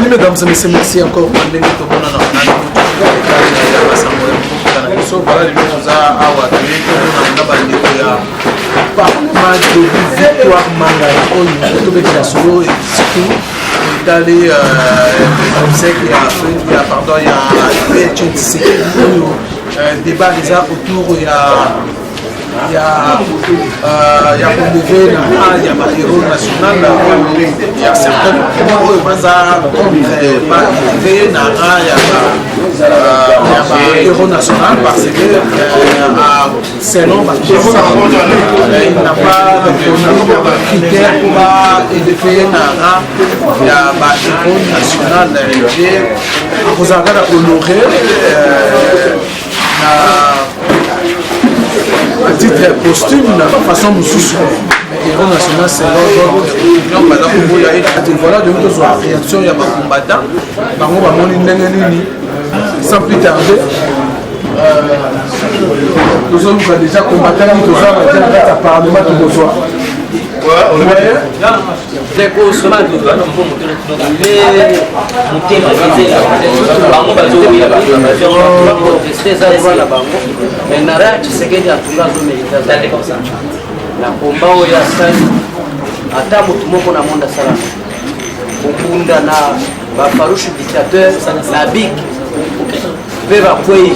mesdames et messieurs, merci encore pour venir tout le monde. Voilà, les gens à Ouattara, Parlement de Victoire Manga, tout le solo et surtout d'aller il y a débat déjà autour il y a relevé il y a ma héros national il y a certains héros national parce que selon il n'a pas de critères pour élever il y a ma héros national vous avez honoré à titre posthume, de façon de héros national, c'est voilà, de notre réaction, il y a des combattants, sans plus tarder. Nous sommes déjà combattants, nous avons un parlement de bonsoir. na kombao ya sani hata mtu moko na monda sana kukunda na bafarushi dictateur na big beba kwei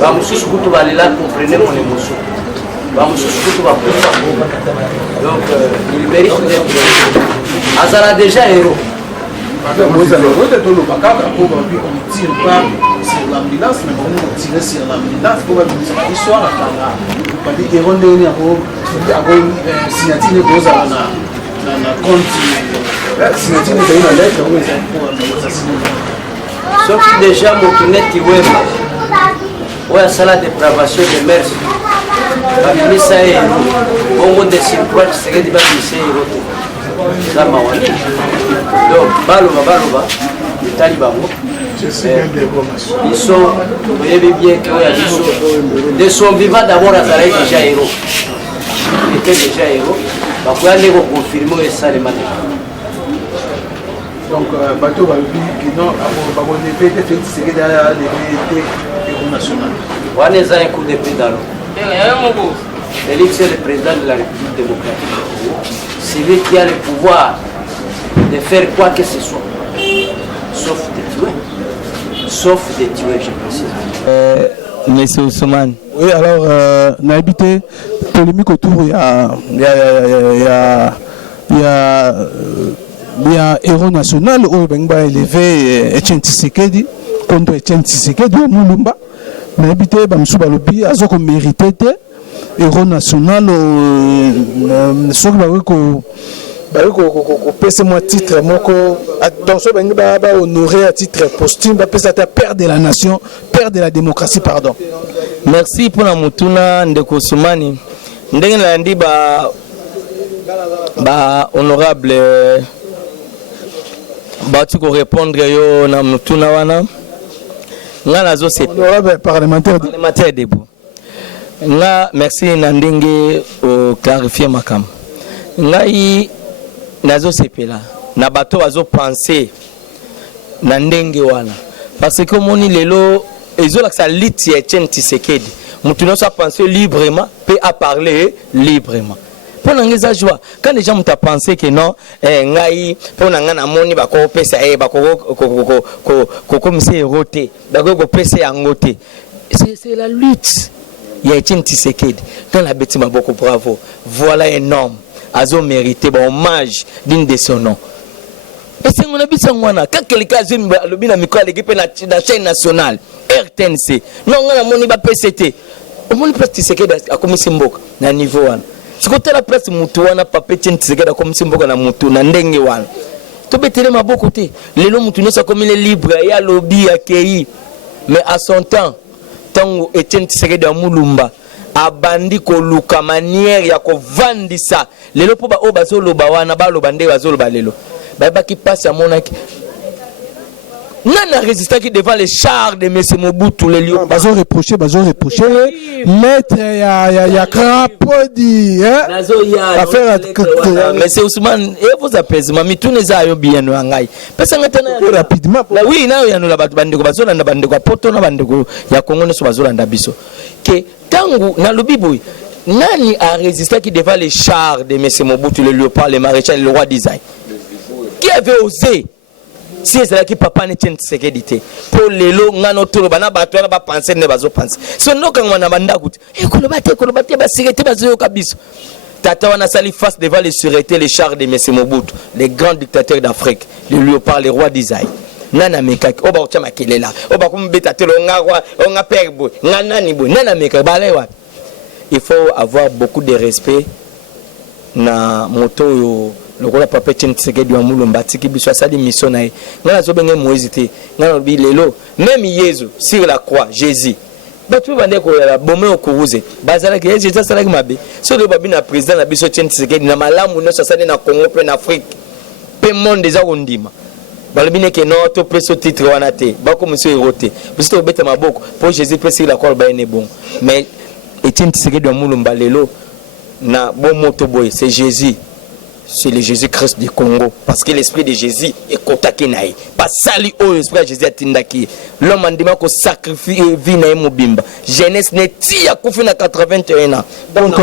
ba mususu kutu balila comprendre mon émotion ba mususu kutu ba kufa donc il mérite d'être azala déjà héros. Vous allez tout le bagage pour qu'on ne tire pas sur l'ambulance, mais on tire sur l'ambulance pour une histoire à Kanga. Parce que les héros ne ont pas signature pour ça na compte signature de une lettre pour assassiner. Sauf déjà motuneti wema. Ouais, ça la dépravation de mers. Ba ça est bongo de surcroît c'est que diba c'est héros. Ça m'a wani. Donc baloba itali bango ils sont vous voyez bien que de son vivant d'abord à Zaraï déjà héros il était déjà héros donc il y a confirmer ça les manettes donc bateau va dire que non on va répéter c'est que derrière les héros national on est un coup d'épée dans l'eau Félix est le président de la République démocratique c'est lui qui a le pouvoir de faire quoi que ce soit, sauf de tuer, je précise. Monsieur Ousmane. Oui, alors, on a habité polémique autour, il y a héros national, où il a élevé Etienne Tshisekedi, contre Etienne Tshisekedi, au Moulumba. On a habité Bamsou Balobi, à ce qu'on méritait, héros national, ce qu'on moi titre moko attention ba honorer à titre posthume ba pesa ta père de la nation, père de la démocratie pardon. Merci pour la mutuna ndeko Soumani. Ndenge na ndi ba honorable ba tu ko répondre yo na mutuna wana. Nga nazo c'est honorable parlementaire debout. Nga merci na ndenge au clarifier makam. Ngai nazo sepela na bato bazo penser na ndenge wana parce que moni lelo ezola sa liti ya Etienne Tshisekedi mutu no sa penser librement peut à parler librement pour ngeza joie quand les gens m'ont pensé que non ngai pour ngana moni ba ko pesa ba ko commissaire roté ba ko pesa yangote c'est la lutte ya Etienne Tshisekedi dans la bêtise maboko bravo voilà énorme azo mérité bon hommage digne de son nom et c'est mon habit sangwana quand quelqu'un aime le bien micro l'équipe na chaîne nationale RTNC non ngana moni ba PCT au moni presse c'est que a comme simboka na niveau wana sikote la presse mutu wana papeti ntiseka comme simboka na mutu na ndenge wana to betele maboko te lelo mutu no sa comme il est libre ya lobby akei mais à son temps tango Etienne Tshisekedi de Mulumba abandi ko luka manière ya ko vandisa lelo po ba o bazolo ba wana ba lo bande bazolo ba lelo ba ki passe à monaki Nana résistant qui devant les chars de M. Mobutu les lions. Bazo reproché lettre ya crapodi affaire mais c'est Ousmane et vos apaisements mais tout les a yo bien no ngai pesa ngatana rapidement oui na yo no la bandeko bazola na bandeko poto na bandeko ya Congo ne so bazola ndabiso que tangu na lobiboy nani a résisté qui devant les chars de M. Mobutu le léopard le maréchal le roi d'Isaïe qui avait osé si c'est là qui papa ne tient sécurité pour les lots ngano tolo bana bato na ba penser ne bazo penser so no kan wana banda kuti kolobate ba sécurité bazo kabisa tata wana sali face devant les sûretés les chars de M. Mobutu les grands dictateurs d'Afrique le léopard le roi d'Isaïe nana mekaki oba ochama kelela oba kumbeta telo ngwa nga perbo nani bo nana mekaki balai wapi. Il faut avoir beaucoup de respect na moto yo lokola papa Tshisekedi wa Mulumba tiki biso asali mission na ye ngana zo benge Moïse te ngana bi lelo même Yesu sur la croix Jésus batu bande ko la bomé okuruze bazala ke Jésus sala ki mabe so le babi na président na biso Tshisekedi na malamu no sasali na Congo pe na Afrique pe monde déjà ondima balobine ke non to preso titre wana te bako monsieur erote biso to beta maboko pour Jésus pe sur la croix ba ene bon mais Etienne Tshisekedi wa Mulumba lelo na bon moto boy c'est Jésus. C'est le Jésus-Christ du Congo. Parce que l'esprit de Jésus est contacté. Pas sali au l'esprit de Jésus a tindaki. L'homme a dit qu'on sacrifie vie na mobimba. Jeunesse n'est tia koufi na 81 ans. Donc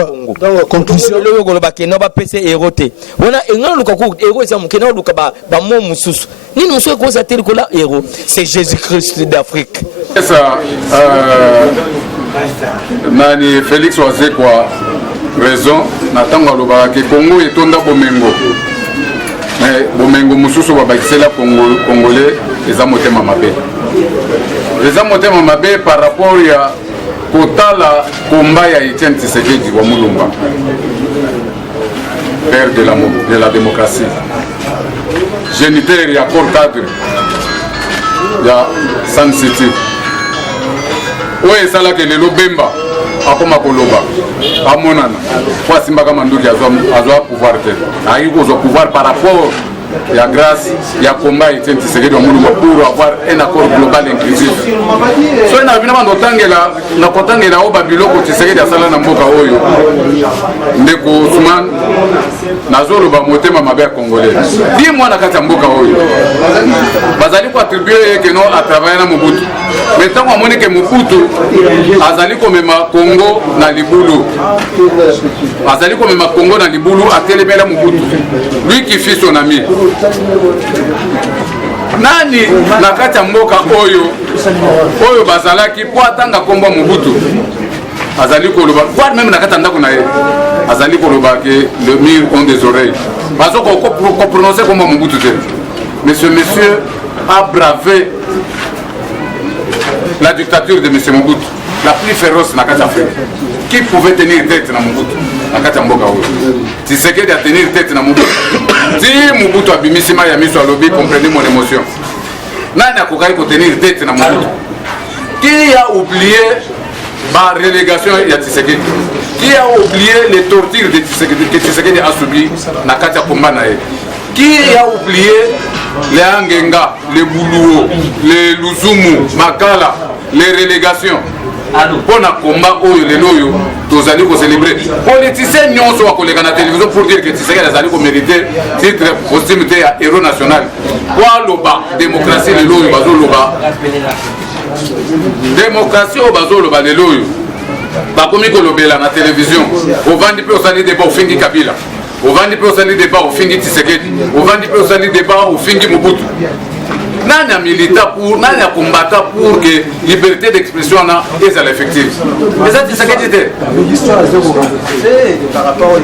conclusion. Le logo baki no ba pese erote. Wana engalo lukaku ero esa mukena luka ba mo mususu. Ni musu ko sa teli ko la héros. C'est Jésus-Christ d'Afrique. Ça nani Félix Oise quoi raison natango alobaka ke Congo etonda bomengo mais bomengo mususu babakisela congolais eza motema mabe par rapport ya kotala komba ya Etienne Tshisekedi wa Mulumba père de la démocratie géniteur ya corps cadre ya San City oye sala ke lelo bemba akoma koloba amonana kwa simba kama nduki azwa pouvoir te ayi ko pouvoir par rapport ya grâce ya combat Etienne Tshisekedi wa Mulumba pour avoir un accord global inclusif so na bina bando tangela na kotangela o babiloko Tshisekedi asala na mboka oyo ndeko Ousmane nazolo ba motema mabe ya congolais di mwana kati ya mboka oyo bazali ko attribuer que non à travailler na Mobutu mais tant qu'on monnaie que Mobutu azali ko mema Congo na libulu azali ko mema Congo na libulu atelemela Mobutu lui qui fit son ami nani na kati ya mboka oyo bazalaki po atanga kombo Mobutu azali koloba voire même na kati ya ndako na ye azali koloba ke le mur ont des oreilles bazo ko prononcer kombo Mobutu te monsieur a bravé la dictature de M. Mobutu la plus féroce na kati Afrique qui pouvait tenir tête na Mobutu na kati mboka oyo Tshisekedi a tenir tête na Mobutu di Mobutu abimisima ya miso alobi comprenez mon émotion nani akokaki ko tenir tête na Mobutu qui a oublié la relégation ya Tshisekedi qui a oublié les tortures de Tshisekedi que Tshisekedi a subi na kati komba na ye qui a oublié les Angenga, les Boulou, les Luzumu, Makala, les relégations. Pour le combat, les loyaux, tous allez célébrer. Politiciens n'y sont pas la télévision pour dire que Tshisekedi a mérité titre posthume à héros national. Quoi l'oba, démocratie, les loyaux, bazo l'oba. Démocratie au bazo l'oba, les loyaux. Bakomi kolobela na télévision. Au vent du peu au sali débat au fingi Kabila. Au vandi pe osali débat au fingi Tshisekedi, au vandi pe osali débat au fingi Mobutu. Nani a milita pour, nani a combattu pour que liberté d'expression est à l'effectif. Mais ça Tshisekedi était. Par rapport à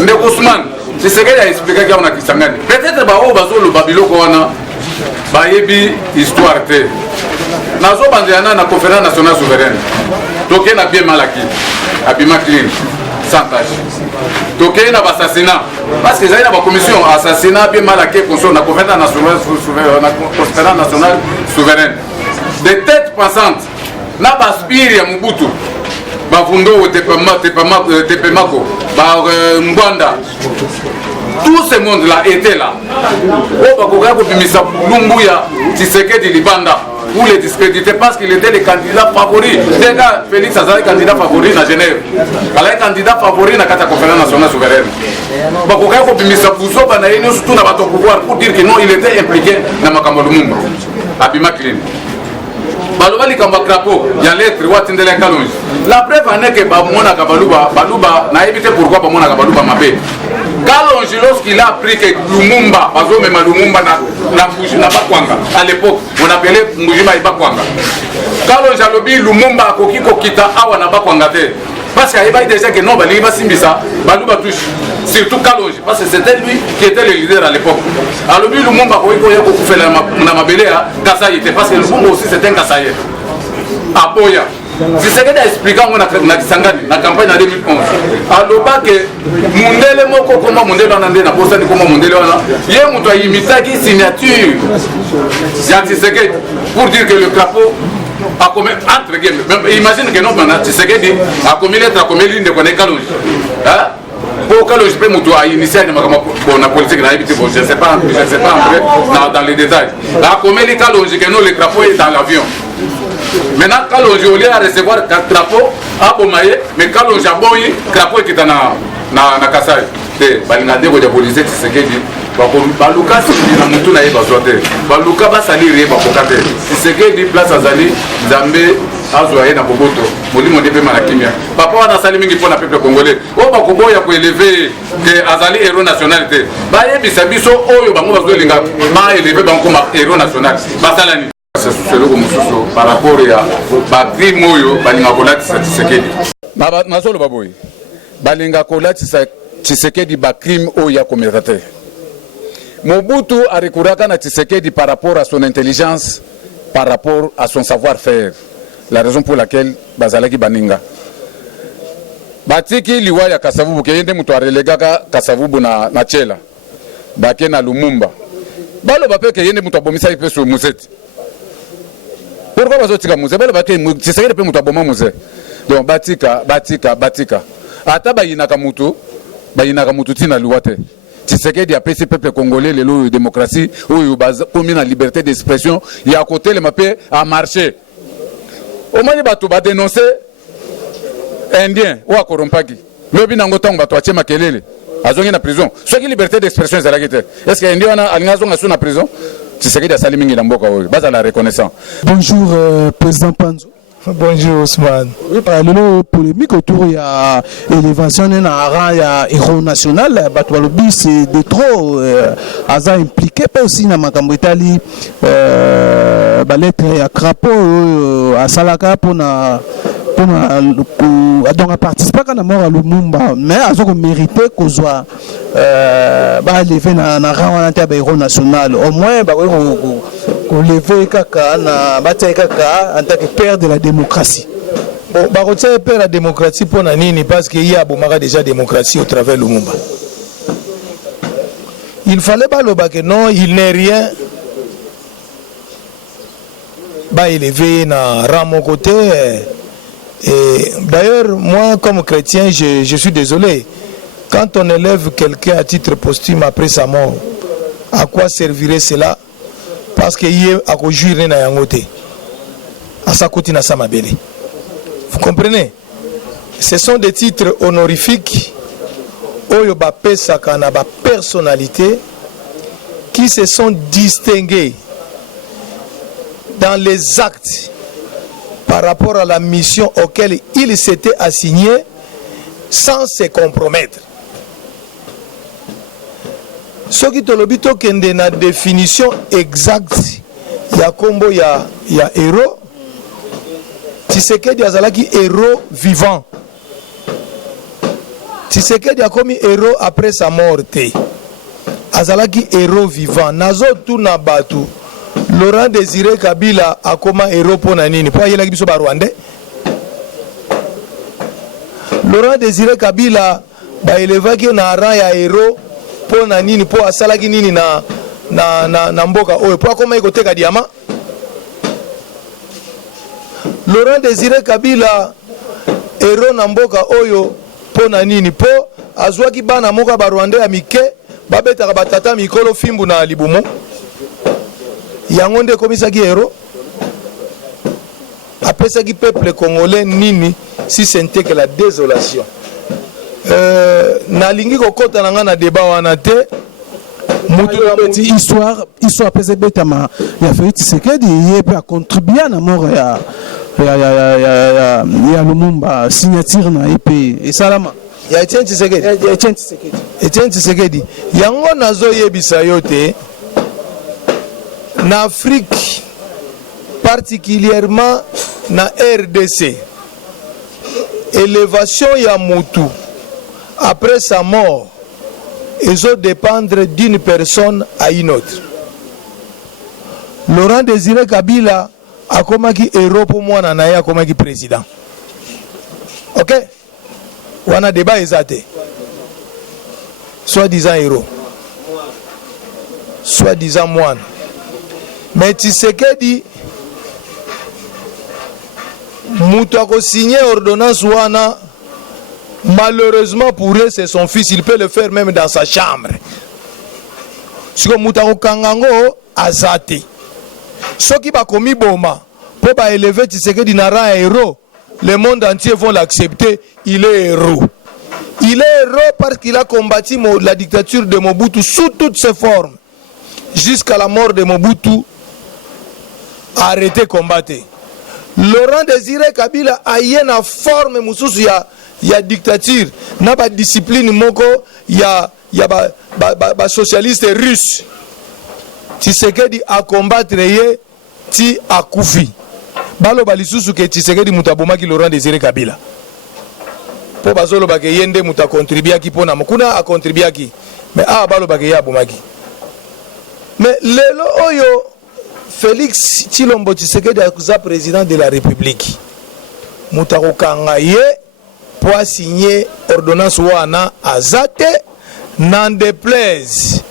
mais Ousmane, Tshisekedi a expliqué qu'il y a un Kisangani. Peut-être que bazo le babiloko wana bayebi histoire te. Nazo bandiana na conférence nationale souveraine. Toké na bien malaki, abima clean. Sans tâche. Donc il y a un assassinat. Parce que il y a une commission assassinat bien mal acquis pour la conférence nationale souveraine. Des têtes pensantes. Na baspire ya Mobutu. Bavundo Tepemako, Mbanda. tout ce monde-là était là. Tshisekedi Libanda pour les discréditer parce qu'il était le candidat favori. Déjà, Félix Azali candidat favori à Genève. Il est candidat favori à la conférence nationale souveraine. Pour dire que non, il était impliqué dans Makambo Lumumba. Abima Clean. Balobali kamba crapaud, il y a lettre watindele kalonji. La preuve en est que Bamona Kabaluba, Baluba n'a évité pourquoi Bamona Kabaluba mabé. Kalonji lorsqu'il a appris que Lumumba, Bazo même Lumumba n'a Bakwanga. À l'époque, on appelait Mujima Bakwanga. Kalonji a lobby Lumumba Kokiko Kita Awa na Bakwanga te. Parce qu'il y avait déjà que non, Baliba Simbisa, Baluba touche. Surtout Kalonji, parce que c'était lui qui était le leader à l'époque. Alors lui, Lumumba, il a beaucoup fait la Mabélé, Kassaï, parce que Lumumba aussi c'était un Kassaï. À Boya. C'est ce qu'il a expliqué dans la campagne en 2011. Alors que Mundele Moko, comment Mundele en Andé, n'a pas dit comment Mundele en a. Il y a une imité qui signature. Pour dire que le crapaud a commis, entre guillemets, imagine que non, Tshisekedi a commis lettre, a commis ligne de connaître Kalonji. Pour Kalonji, je peux initier la politique, je ne sais pas entrer dans les détails. A commis les Kalonji, que non, le crapaud est dans l'avion. Maintenant, Kalonji, au lieu de recevoir le crapaud, a bomaye, mais Kalonji a boyi, le crapaud qui est dans Kassaï. Balingade, vous avez police, Tshisekedi. Baluka si na mutu na yeba zote baluka basali reba kokate Tshisekedi place azali Nzambe azwa na boboto molimo ndebe manakimia papa wana sali mingi pona peuple congolais o bakoboya ko élever que azali héros nationalité ba yebisa biso oyo bango bazolinga ma élever bango ma héros national basalani c'est le mususu par rapport ya ba crime oyo balinga kolati Tshisekedi mazolo baboy balinga kolati Tshisekedi ba crime oyo ya commerçate. Mobutu a recouru à Tshisekedi par rapport à son intelligence, par rapport à son savoir-faire. La raison pour laquelle Bazalaki Baninga. Batiki liwa ya Kasavubu, qui est mutu relegaka Kasavubu na Chela. Bake na Lumumba. Balo bape ke yende mutu abomisa ipe sur Museti. Pourquoi bazotika Museti? Balo bake Tshisekedi pe mutu aboma Museti. Donc batika. Ata bayinaka mutu tina liwate. Tshisekedi a payé peuple congolais le démocratie où il y a la liberté d'expression il y a côté le mapé a marché au moins bato ba dénoncer indien ou a korompaki lobi nango tango bato atie makelele azongi na prison soit qui liberté d'expression za la guette est-ce que indien wana alingazonga sous na prison Tshisekedi a sali mingi na mboka oyo baza la reconnaissant. Bonjour président Panzo. Bonjour Ousmane. Oui, par la polémique autour de l'élévation d'un rang héros national, Batoualobi c'est de trop Aza impliqué, pas aussi dans ma Italie, lettre à crapaud à Salaka pour donc participer à la mort à Lumumba, mais Aza mérité qu'on soit élevé dans un rang héros national, au moins qu'on lever kaka na bataille kaka en tant que père de la démocratie. Bon, barotia père de la démocratie pour nani parce qu'il y a bomara déjà démocratie au travers de Lumumba. Il fallait pas le que non, il n'est rien. Bah élevé na rang mon côté. Et d'ailleurs moi comme chrétien je suis désolé quand on élève quelqu'un à titre posthume après sa mort, à quoi servirait cela? Parce qu'il y a un jury na yangote à sa côté na samabeli. Vous comprenez? Ce sont des titres honorifiques oyo ba pesa kana ba personnalité qui se sont distingués dans les actes par rapport à la mission auquel ils s'étaient assignés sans se compromettre. Ce qui te l'obito kende na définition exacte ya kombo ya héros Tshisekedi azalaki héros vivant. Tshisekedi a commis héros après sa mort. Azalaki héros vivant. Nazo tout na batu. Laurent Désiré Kabila a comme héros pour nanini. Pour yela biso ba Rwandais. Laurent Désiré Kabila ba élevaki na rang ya héros pour nanini pour asalaki nini na mboka oyo pour comme ikoteka diamant. Laurent Désiré Kabila héros na mboka oyo po na nini po azwaki bana moka ba Rwandais ya mike babetaka batata mikolo fimbu na libumu yango nde komisaki héros apesaki peuple congolais nini si ce n'était que la désolation. Nalingi kokota na nga na débat wana te histoire pesa betama ya Félix Tshisekedi yepe a contribué na mort ya Lumumba signature na EP et salama ya Etienne Tshisekedi yango nazo yebisa yo te na Afrique particulièrement na RDC élévation ya mutu après sa mort ils ont dépendre d'une personne à une autre. Laurent Désiré Kabila a komaki héros pour moi na naye a komaki président. OK? Wana débat ezate. Soi-disant héros. Soi-disant moine. Mais Tshisekedi mutu ako signé ordonnance wana. Malheureusement pour eux, c'est son fils. Il peut le faire même dans sa chambre. Si vous avez un azate. Ce qui va commis boma pour élever Tshisekedi nara héros, le monde entier vont l'accepter. Il est héros. Il est héros parce qu'il a combattu la dictature de Mobutu sous toutes ses formes. Jusqu'à la mort de Mobutu, arrêté combattre. Laurent Désiré Kabila a une forme mususu ya dictature na ba discipline moko ya ba socialiste russe. Tshisekedi a combattre ye ti akufi. Balo balisusu ke Tshisekedi mutabomaki Laurent Désiré Kabila. Po bazolo ba ke yende muta contribuaki pona mukuna a contribuaki. Mais balo ba ke ya bomaki. Mais lelo oyo Félix Tshilombo Tshisekedi akuza président de la République. Mutako kanga ye pour signer ordonnance wana azate n'en déplaise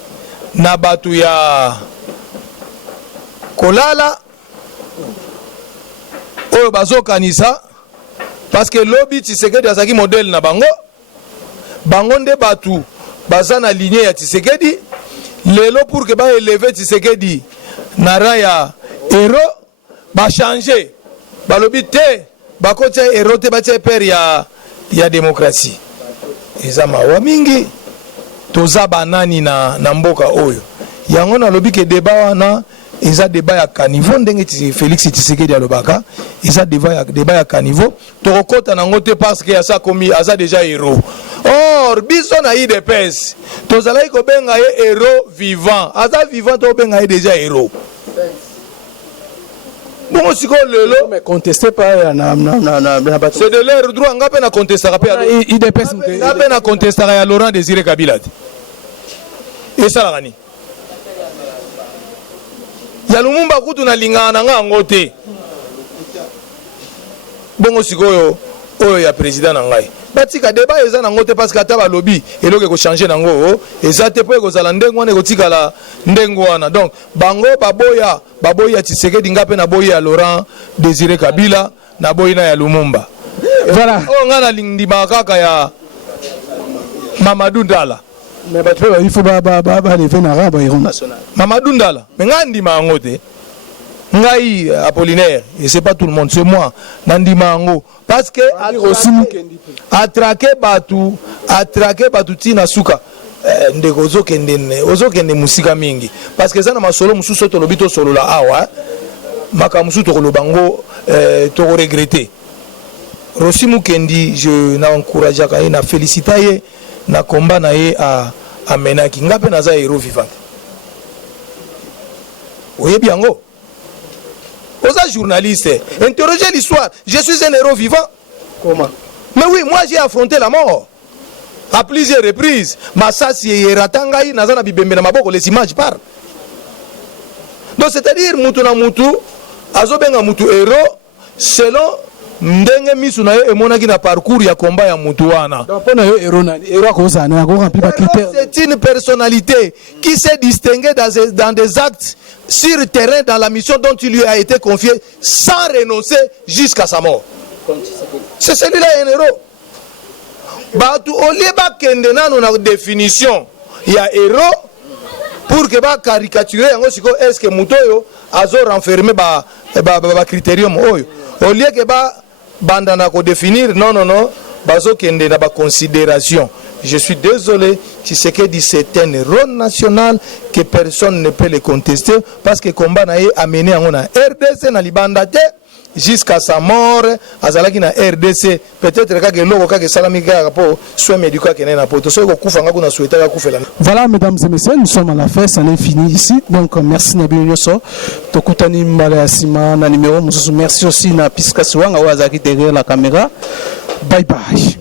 na batu ya kolala oyo bazokanisa parce que lobby Tshisekedi azaki modèle na bango nde batu baza na lignée ya Tshisekedi lelo pour que ba élever Tshisekedi na raya héros ba changer ba lobby te ba kotia héros te ba tia père ya démocratie. Eza mawa mingi toza banani na mboka oyo yango na lobi ke débat wana eza débat ya caniveau ndenge Félix Tshisekedi alobaka eza débat ya caniveau tokokota nango te parce que asa komi aza déjà héros. Or biso na IDPS tozalaki kobenga ye héros vivant aza vivant to benga ye déjà héros. Bon si ko lelo mais contester pas na c'est de leur droit ngape na contester IDPS ngape na contester ya Laurent Désiré Kabila et ça la gani ya Lumumba kutu na lingana nga ngote bongo sikoyo oyo ya président na ngai batika débat eza na ngote parce que ata ba lobby eloke ko changer nango eza te po ekozala ndengo wana ekotikala ndengo wana donc bango baboya Tshisekedi ngape na boya ya Laurent Désiré Kabila na boya na ya Lumumba voilà nga na lindima kaka ya Mamadou Ndala mais il faut ba lever na raba héros national Mamadou Ndala mais nga ndima ngote ngai Apollinaire et c'est pas tout le monde c'est moi nandima ngo parce que attraquer batu tina suka ndeko ozokende musika mingi parce que ça na masolo mususu to lobito solo la awa maka mususu to lobango to regretter Rossi Mukendi je na encourage ka na féliciter ye na combat na ye a menaki ngape na za héros vivant oye biango aux journalistes, interrogez l'histoire. Je suis un héros vivant. Comment? Mais oui, moi j'ai affronté la mort à plusieurs reprises. Massassi et Ratangaï, Nazana Bibembe na maboko, les images parlent. Donc c'est-à-dire mutu na mutu, azobenga mutu héros selon ndenge misu na ye emonaki na parcours ya combat ya mutu wana. Donc pona yo héros na héros ko zana ko remplir ba critères. C'est une personnalité qui s'est distinguée dans des actes sur le terrain dans la mission dont il lui a été confié sans renoncer jusqu'à sa mort. C'est celui-là un héros. Batu olieba kende nanu na définition il y a héros pour que ba caricaturer yango siko est-ce que mutoyo azo renfermer ba critérium oyo au lieu que ba bandana ko définir non bazo kende na ba considération. Je suis désolé, Tshisekedi c'est un héros national que personne ne peut le contester parce que combat na ye amené en RDC na libanda te jusqu'à sa mort azalaki na RDC peut-être que loko ka salami ka po soin médical que na poto so ko kufa ngako na souhaiter ka kufela. Voilà mesdames et messieurs, nous sommes à la fin, ça n'est fini ici. Donc merci na binyoso tokutani mbala asima na numéro mususu. Merci aussi na Piska Siwanga wa azaki derrière la caméra. Bye bye.